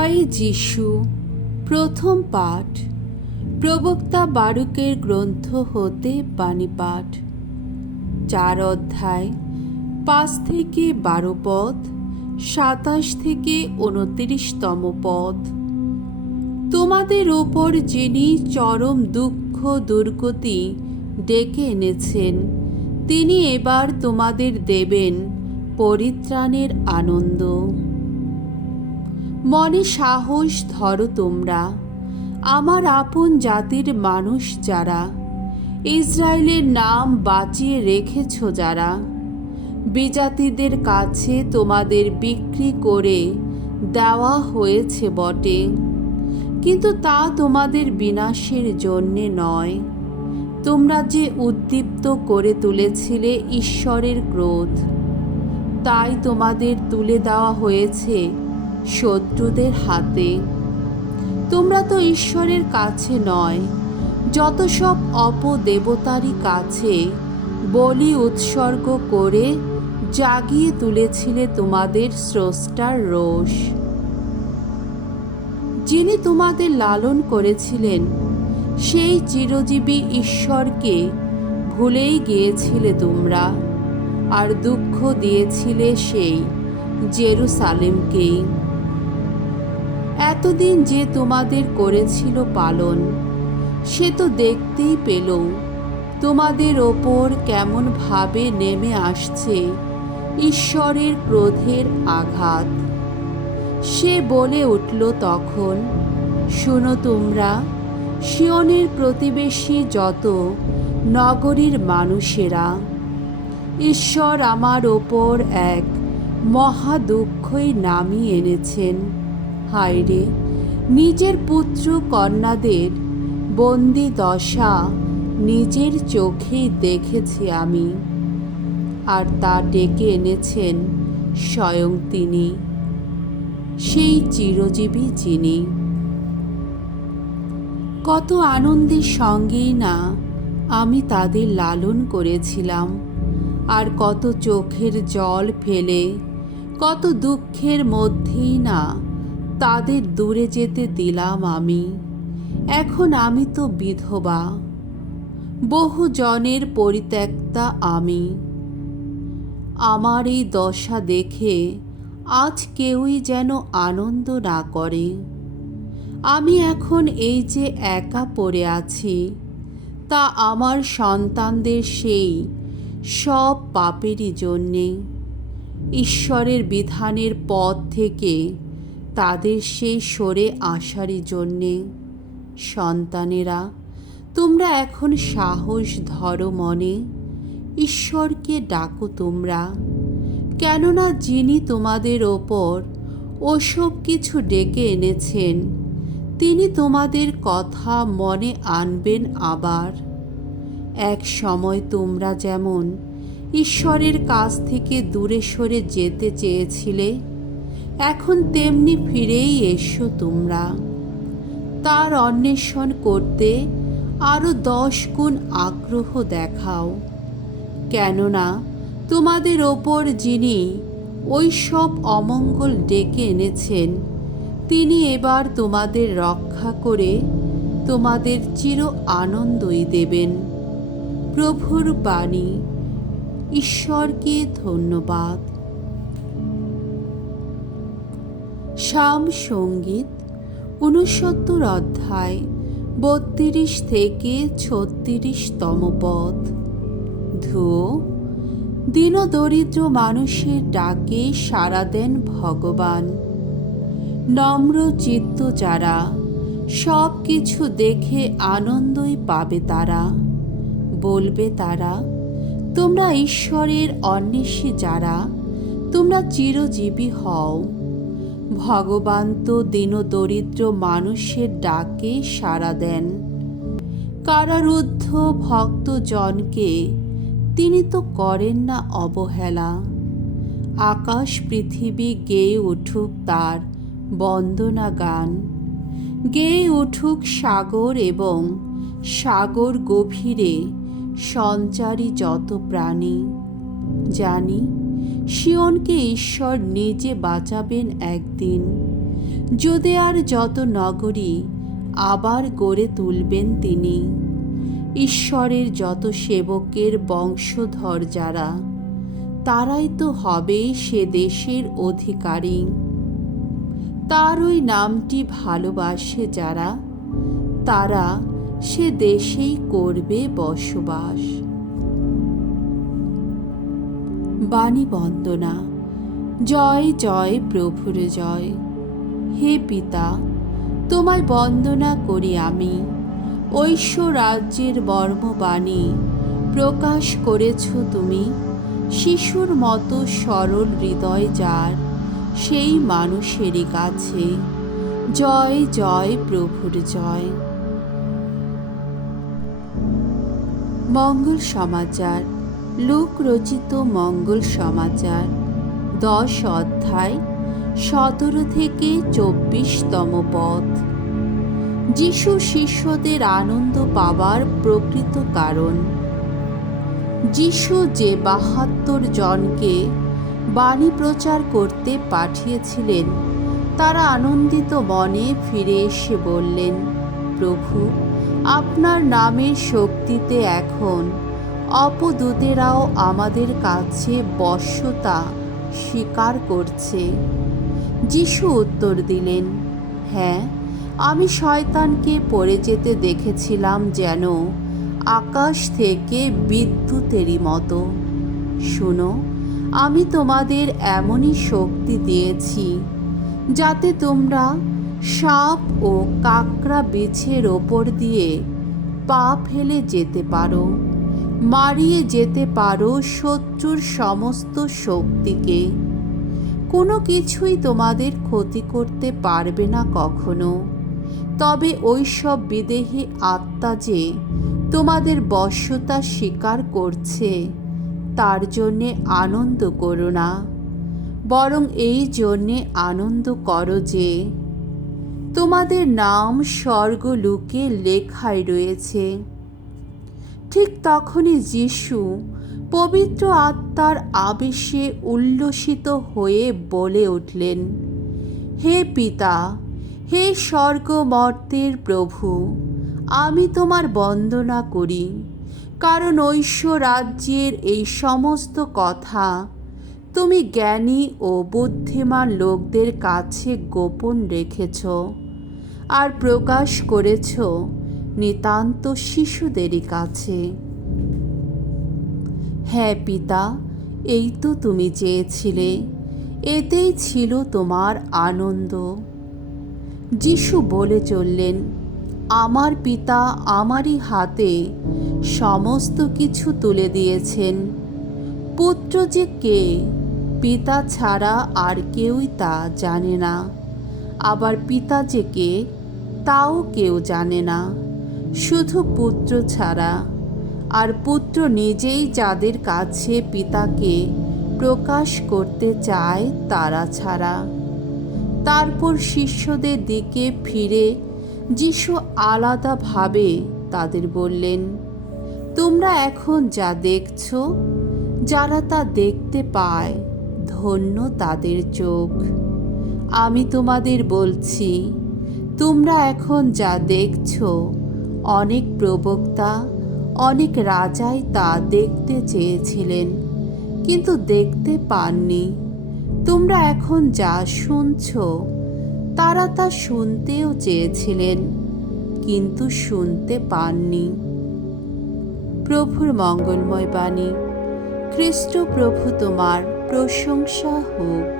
জয় যিশু। প্রথম পাঠ প্রবক্তা বারুকের গ্রন্থ হতে বাণী পাঠ। 4 অধ্যায় 5 থেকে 12 পদ, 27 থেকে 29তম পদ। তোমাদের ওপর যিনি চরম দুঃখ দুর্গতি ডেকে এনেছেন, তিনি এবার তোমাদের দেবেন পরিত্রাণের আনন্দ। মনে সাহস ধরো তোমরা, আমার আপন জাতির মানুষ যারা, ইসরায়েলের নাম বাঁচিয়ে রেখেছ যারা। বিজাতিদের কাছে তোমাদের বিক্রি করে দেওয়া হয়েছে বটে, কিন্তু তা তোমাদের বিনাশের জন্যে নয়। তোমরা যে উদ্দীপ্ত করে তুলেছিলে ঈশ্বরের ক্রোধ, তাই তোমাদের তুলে দেওয়া হয়েছে শত্রুদের হাতে। তোমরা তো ঈশ্বরের কাছে নয়, যত সব অপদেবতারই কাছে বলি উৎসর্গ করে জাগিয়ে তুলেছিলে তোমাদের স্রষ্টার রোষ। যিনি তোমাদের লালন করেছিলেন, সেই চিরজীবী ঈশ্বরকে ভুলেই গিয়েছিলে তোমরা, আর দুঃখ দিয়েছিলে সেই জেরুসালেমকেই। এতদিন যে তোমাদের করেছিল পালন, সে তো দেখতেই পেল তোমাদের ওপর কেমনভাবে নেমে আসছে ঈশ্বরের ক্রোধের আঘাত। সে বলে উঠল তখন, শোনো তোমরা সিয়নের প্রতিবেশী যত নগরীর মানুষেরা, ঈশ্বর আমার ওপর এক মহা দুঃখই নামিয়ে এনেছেন। হায়রে, নিজের পুত্র কন্যাদের বন্দি দশা নিজের চোখেই দেখেছি আমি, আর তা ডেকে এনেছেন স্বয়ং তিনি, সেই চিরজীবী যিনি। কত আনন্দের সঙ্গেই না আমি তাদের লালন করেছিলাম, আর কত চোখের জল ফেলে, কত দুঃখের মধ্যেই না তাদের দূরে যেতে দিলাম আমি। এখন আমি তো বিধবা, বহু জনের পরিত্যক্তা আমি। আমার এই দশা দেখে আজ কেউই যেন আনন্দ না করে। আমি এখন এই যে একা পড়ে আছি, তা আমার সন্তানদের সেই সব পাপেরই জন্যে, ঈশ্বরের বিধানের পথ থেকে তাদের সেই সরে আসারই জন্যে। সন্তানেরা, তোমরা এখন সাহস ধরো মনে, ঈশ্বরকে ডাকো তোমরা, কেননা যিনি তোমাদের ওপর ওসব কিছু ডেকে এনেছেন, তিনি তোমাদের কথা মনে আনবেন আবার। এক সময় তোমরা যেমন ঈশ্বরের কাছ থেকে দূরে সরে যেতে চেয়েছিলে, এখন তেমনি ফিরেই এসো তোমরা। তার অন্বেষণ করতে আরও 10 গুণ আগ্রহ দেখাও, কেননা তোমাদের ওপর যিনি ওই সব অমঙ্গল ডেকে এনেছেন, তিনি এবার তোমাদের রক্ষা করে তোমাদের চির আনন্দই দেবেন। প্রভুর বাণী। ঈশ্বরকে ধন্যবাদ। সাম সঙ্গীত 69 অধ্যায় 32 থেকে 36তম পদ। ধুয়ো। দীনদরিদ্র মানুষের ডাকে সাড়া দেন ভগবান। নম্র চিত্ত যারা, সব কিছু দেখে আনন্দই পাবে তারা। বলবে তারা, তোমরা ঈশ্বরের অন্বেষী যারা, তোমরা চিরজীবী হও। ভগবান তো দীনদরিদ্র মানুষের ডাকে সাড়া দেন। কারারুদ্ধ ভক্তজনকে তিনি তো করেন না অবহেলা। আকাশ পৃথিবী গেয়ে উঠুক তার বন্দনা গান, গেয়ে উঠুক সাগর এবং সাগর গভীরে সঞ্চারী যত প্রাণী। জানি সিয়নকে ঈশ্বর নিজে বাঁচাবেন একদিন, যুদেয়ার যত নগরী আবার গড়ে তুলবেন তিনি। ঈশ্বরের যত সেবকের বংশধর যারা, তারাই তো হবে সে দেশের অধিকারী। তার ওই নামটি ভালোবাসে যারা, তারা সে দেশেই করবে বসবাস। বাণী বন্দনা। জয় জয় প্রভুর জয়। হে পিতা, তোমায় বন্দনা করি আমি। ঐশ্বর রাজ্যের মর্মবাণী প্রকাশ করেছ তুমি। শিশুর মতো সরল হৃদয় যার, সেই মানুষেরই কাছে। জয় জয় প্রভুর জয়। মঙ্গল সমাচার। লূক রচিত মঙ্গল সমাচার 10 অধ্যায় 17 থেকে 24তম পদ। যিশু শিষ্যদের আনন্দ পাবার প্রকৃত কারণ। যিশু যে 72 জনকে বাণী প্রচার করতে পাঠিয়েছিলেন, তারা আনন্দিত মনে ফিরে এসে বললেন, প্রভু, আপনার নামের শক্তিতে এখন অপদূতেরাও আমাদের কাছে বশ্যতা স্বীকার করছে। যিশু উত্তর দিলেন, হ্যাঁ, আমি শয়তানকে পড়ে যেতে দেখেছিলাম যেন আকাশ থেকে বিদ্যুতেরই মতো। শুনো, আমি তোমাদের এমনই শক্তি দিয়েছি যাতে তোমরা সাপ ও কাকড়া বিছের ওপর দিয়ে পা ফেলে যেতে পারো, মারিয়ে যেতে পারো শত্রুর সমস্ত শক্তিকে। কোনো কিছুই তোমাদের ক্ষতি করতে পারবে না কখনো। তবে ওইসব বিদেহী আত্মা যে তোমাদের বশ্যতা স্বীকার করছে, তার জন্যে আনন্দ করো না, বরং এই জন্যে আনন্দ করো যে তোমাদের নাম স্বর্গলোকে লেখাই রয়েছে। ঠিক তখনই যিশু পবিত্র আত্মার আবেশে উল্লসিত হয়ে বলে উঠলেন, হে পিতা, হে স্বর্গমর্তের প্রভু, আমি তোমার বন্দনা করি, কারণ ঐশ্বর রাজ্যের এই সমস্ত কথা তুমি জ্ঞানী ও বুদ্ধিমান লোকদের কাছে গোপন রেখেছ আর প্রকাশ করেছ নিতান্ত শিশুদেরই কাছে। হ্যাঁ পিতা, এই তো তুমি চেয়েছিলে, এতেই ছিল তোমার আনন্দ। যিশু বলে চললেন, আমার পিতা আমারই হাতে সমস্ত কিছু তুলে দিয়েছেন। পুত্র যে কে, পিতা ছাড়া আর কেউই তা জানে না, আবার পিতা যে কে, তাও কেউ জানে না, শুধু পুত্র ছাড়া, আর পুত্র নিজেই যাদের কাছে পিতাকে প্রকাশ করতে চায় তারা ছাড়া। তারপর শিষ্যদের দিকে ফিরে যিশু আলাদাভাবে তাদের বললেন, তোমরা এখন যা দেখছ, যারা তা দেখতে পায়, ধন্য তাদের চোখ। আমি তোমাদের বলছি, তোমরা এখন যা দেখছ, অনেক প্রবক্তা, অনেক রাজাই তা দেখতে চেয়েছিলেন, কিন্তু দেখতে পাননি। তোমরা এখন যা শুনছ, তারা তা শুনতেও চেয়েছিলেন, কিন্তু শুনতে পাননি। প্রভুর মঙ্গলময় বাণী। খ্রিস্ট প্রভু তোমার প্রশংসা হোক।